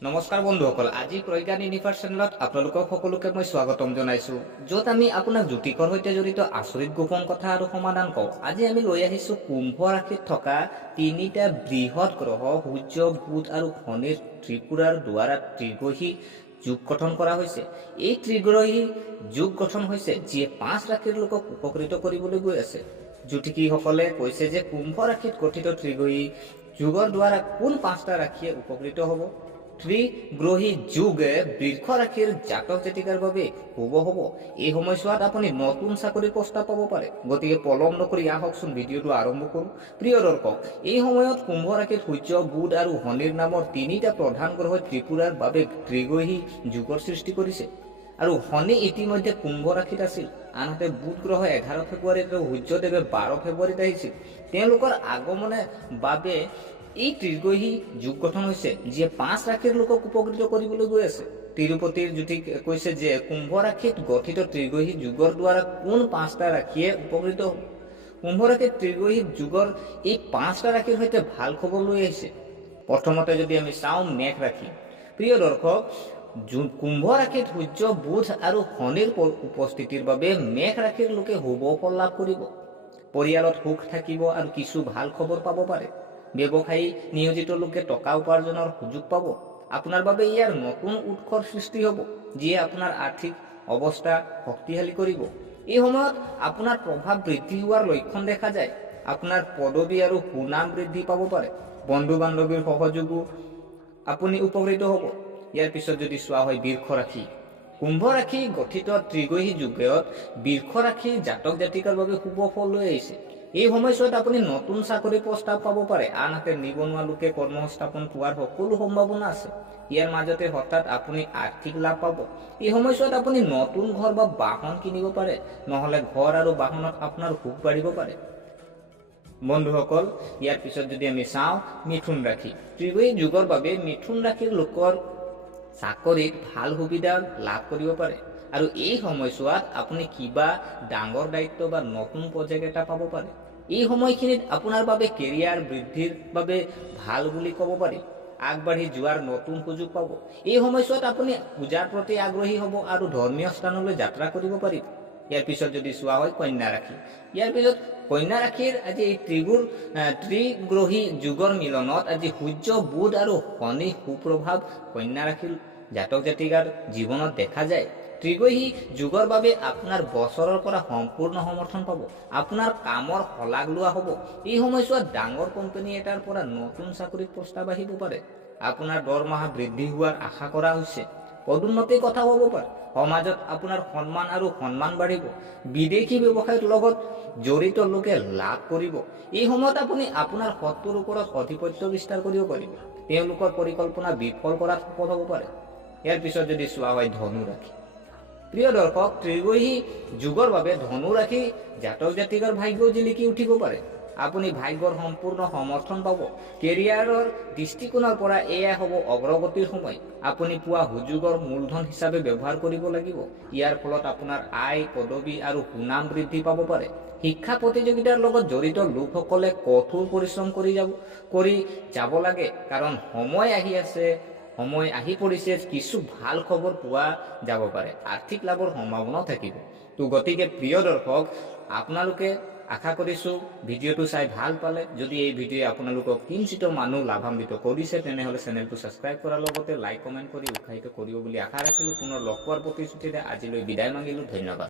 নমস্কাৰ বন্ধুসকল, আজি প্ৰজ্ঞান ইউনিভাৰ্ছ চেনেলত আপোনালোকক সকলোকে মই স্বাগতম জনাইছোঁ, য'ত আমি আপোনাক জ্যোতিষৰ সৈতে জড়িত আচৰিত গোপন কথা আৰু সমাধান কওঁ। আজি আমি লৈ আহিছোঁ কুম্ভ ৰাশিত থকা তিনিটা বৃহৎ গ্ৰহ সূৰ্য, বুধ আৰু শনিৰ ত্ৰিপুৰাৰ দ্বাৰা ত্ৰিগ্ৰহী যোগ গঠন কৰা হৈছে। এই ত্ৰিগ্ৰহী যোগ গঠন হৈছে যিয়ে 5 ৰাশিৰ লোকক উপকৃত কৰিবলৈ গৈ আছে। জ্যোতিষীসকলে কৈছে যে কুম্ভ ৰাশিত গঠিত ত্ৰিগ্ৰহী যুগৰ দ্বাৰা কোন 5টা ৰাশিয়ে উপকৃত হ'ব। ত্ৰিগ্ৰহী যোগে বৃষ ৰাশিৰ জাতক জাতিকাৰ বাবে শুভ হ'ব। এই সময়ছোৱাত আপুনি নতুন চাকৰিৰ প্ৰস্তাৱ পাব পাৰে। গতিকে পলম নকৰি আহকচোন ভিডিঅ'টো আৰম্ভ কৰোঁ। প্ৰিয় দৰ্শক, এই সময়ত কুম্ভ ৰাশিত সূৰ্য, বুধ আৰু শনিৰ নামৰ তিনিটা প্ৰধান গ্ৰহই ত্ৰিপুৰাৰ বাবে ত্ৰিগ্ৰহী যুগৰ সৃষ্টি কৰিছে। আৰু শনি ইতিমধ্যে কুম্ভ ৰাশিত আছিল, আনহাতে বুধ গ্ৰহ 11 ফেব্ৰুৱাৰীত আৰু সূৰ্যদেৱে 12 ফেব্ৰুৱাৰীত আহিছিল। তেওঁলোকৰ আগমনৰ বাবে এই ত্ৰিগ্ৰহী যোগ গঠন হৈছে যিয়ে 5 ৰাশিৰ লোকক উপকৃত কৰিবলৈ গৈ আছে। তিৰুপতিৰ জ্যোতিষ কৈছে যে কুম্ভ ৰাশিত গঠিত ত্ৰিগ্ৰহী যুগৰ দ্বাৰা কোন 5টা ৰাশিয়ে উপকৃত হ'ব। কুম্ভ ৰাশিত ত্ৰিগ্ৰহী যুগৰ এই 5টা ৰাশিৰ সৈতে ভাল খবৰ লৈ আহিছে। প্ৰথমতে যদি আমি চাওঁ মেঘ ৰাশি। প্ৰিয় দৰ্শক, কুম্ভ ৰাশিত সূৰ্য, বুধ আৰু শনিৰ উপস্থিতিৰ বাবে মেঘ ৰাশিৰ লোকে শুভ ফল লাভ কৰিব। পৰিয়ালত সুখ থাকিব আৰু কিছু ভাল খবৰ পাব পাৰে। ব্যৱসায়ী নিয়োজিত লোকে টকা উপাৰ্জনৰ সুযোগ পাব। আপোনাৰ বাবে ইয়াৰ নতুন উৎসৰ সৃষ্টি হ'ব, যিয়ে আপোনাৰ আৰ্থিক অৱস্থা শক্তিশালী কৰিব। এই সময়ত আপোনাৰ প্ৰভাৱ বৃদ্ধি হোৱাৰ লক্ষণ দেখা যায়। আপোনাৰ পদবী আৰু সুনাম বৃদ্ধি পাব পাৰে। বন্ধু বান্ধৱীৰ সহযোগো আপুনি উপকৃত হ'ব। ইয়াৰ পিছত যদি চোৱা হয় বৃষ ৰাশি। কুম্ভ ৰাশি গঠিত ত্ৰিগ্ৰহী যুগত বৃষ ৰাশিৰ জাতক জাতিকাৰ বাবে শুভ ফল লৈ আহিছে। এই সময়ছোৱাত আপুনি নতুন চাকৰিৰ প্ৰস্তাৱ পাব পাৰে, আনহাতে নিবনুৱা লোকে কৰ্মসংস্থাপন পোৱাৰ সকলো সম্ভাৱনা আছে। ইয়াৰ মাজতে হঠাৎ আপুনি আৰ্থিক লাভ পাব। এই সময়ছোৱাত আপুনি নতুন ঘৰ বা বাহন কিনিব পাৰে, নহলে ঘৰ আৰু বাহনত আপোনাৰ সুখ বাঢ়িব পাৰে। বন্ধুসকল, ইয়াৰ পিছত যদি আমি চাওঁ মিথুন ৰাশি। ত্ৰিগ্ৰহী যুগৰ বাবে মিথুন ৰাশিৰ লোকৰ চাকৰিত ভাল সুবিধা লাভ কৰিব পাৰে আৰু এই সময়ছোৱাত আপুনি কিবা ডাঙৰ দায়িত্ব বা নতুন প্ৰজেক্ট এটা পাব পাৰে। এই সময়খিনিত আপোনাৰ বাবে কেৰিয়াৰ বৃদ্ধিৰ বাবে ভাল বুলি ক'ব পাৰি। আগবাঢ়ি যোৱাৰ নতুন সুযোগ পাব। এই সময়ছোৱাত আপুনি পূজাৰ প্ৰতি আগ্ৰহী হ'ব আৰু ধৰ্মীয় স্থানলৈ যাত্ৰা কৰিব পাৰিব। ইয়াৰ পিছত যদি চোৱা হয় কন্যা ৰাশি। ইয়াৰ পিছত কন্যা ৰাশিৰ আজি এই ত্ৰিগ্ৰহী যুগৰ মিলনত আজি সূৰ্য, বুধ আৰু শনি সুপ্ৰভাৱ কন্যা ৰাশিৰ জাতক জাতিকাৰ জীৱনত দেখা যায়। ত্ৰিগ্ৰহী যুগৰ বাবে আপোনাৰ বছৰৰ পৰা সম্পূৰ্ণ সমৰ্থন পাব। আপোনাৰ কামৰ শলাগ লোৱা হ'ব। এই সময়ছোৱাত ডাঙৰ কোম্পানী এটাৰ পৰা নতুন চাকৰিৰ প্ৰস্তাৱ আহিব পাৰে। আপোনাৰ দৰমহা বৃদ্ধি হোৱাৰ আশা কৰা হৈছে। পদোন্নতিৰ কথা হ'ব পাৰে। সমাজত আপোনাৰ সন্মান আৰু সন্মান বাঢ়িব। বিদেশী ব্যৱসায়ৰ লগত জড়িত লোকে লাভ কৰিব। এই সময়ত আপুনি আপোনাৰ শত্ৰুৰ ওপৰত আধিপত্য বিস্তাৰ কৰিব পাৰিব। তেওঁলোকৰ পৰিকল্পনা বিফল কৰাত সফল হ'ব পাৰে। ইয়াৰ পিছত যদি চোৱা হয় ধনু ৰাশি। প্ৰিয় দৰ্শক, ত্ৰিগ্ৰহী যুগৰ বাবে ধনু ৰাশি জাতক জাতিকৰ ভাগ্য জিলিকি উঠিব পাৰে। আপুনি ভাগ্যৰ সম্পূৰ্ণ সমৰ্থন পাব। কেৰিয়াৰৰ দৃষ্টিকোণৰ পৰা এয়া হ'ব অগ্ৰগতিৰ সময়। আপুনি পোৱা সুযোগৰ মূলধন হিচাপে ব্যৱহাৰ কৰিব লাগিব। ইয়াৰ ফলত আপোনাৰ আয়, পদবী আৰু সুনাম বৃদ্ধি পাব পাৰে। শিক্ষা প্ৰতিযোগিতাৰ লগত জড়িত লোকসকলে কঠোৰ পৰিশ্ৰম কৰি যাব লাগে, কাৰণ সময় আহি পৰিছে, কিছু ভাল খবৰ পোৱা যাব পাৰে। আৰ্থিক লাভৰ সম্ভাৱনাও থাকিব। তো গতিকে প্ৰিয় দৰ্শক, আপোনালোকে আশা কৰিছোঁ ভিডিঅ'টো চাই ভাল পালে। যদি এই ভিডিঅ'ই আপোনালোকক কিঞ্চিত মানুহ লাভান্বিত কৰিছে, তেনেহ'লে চেনেলটো ছাবস্ক্ৰাইব কৰাৰ লগতে লাইক কমেণ্ট কৰি উৎসাহিত কৰিব বুলি আশা ৰাখিলোঁ। পুনৰ লগ পোৱাৰ প্ৰতিশ্ৰুতিৰে আজিলৈ বিদায় মাগিলোঁ। ধন্যবাদ।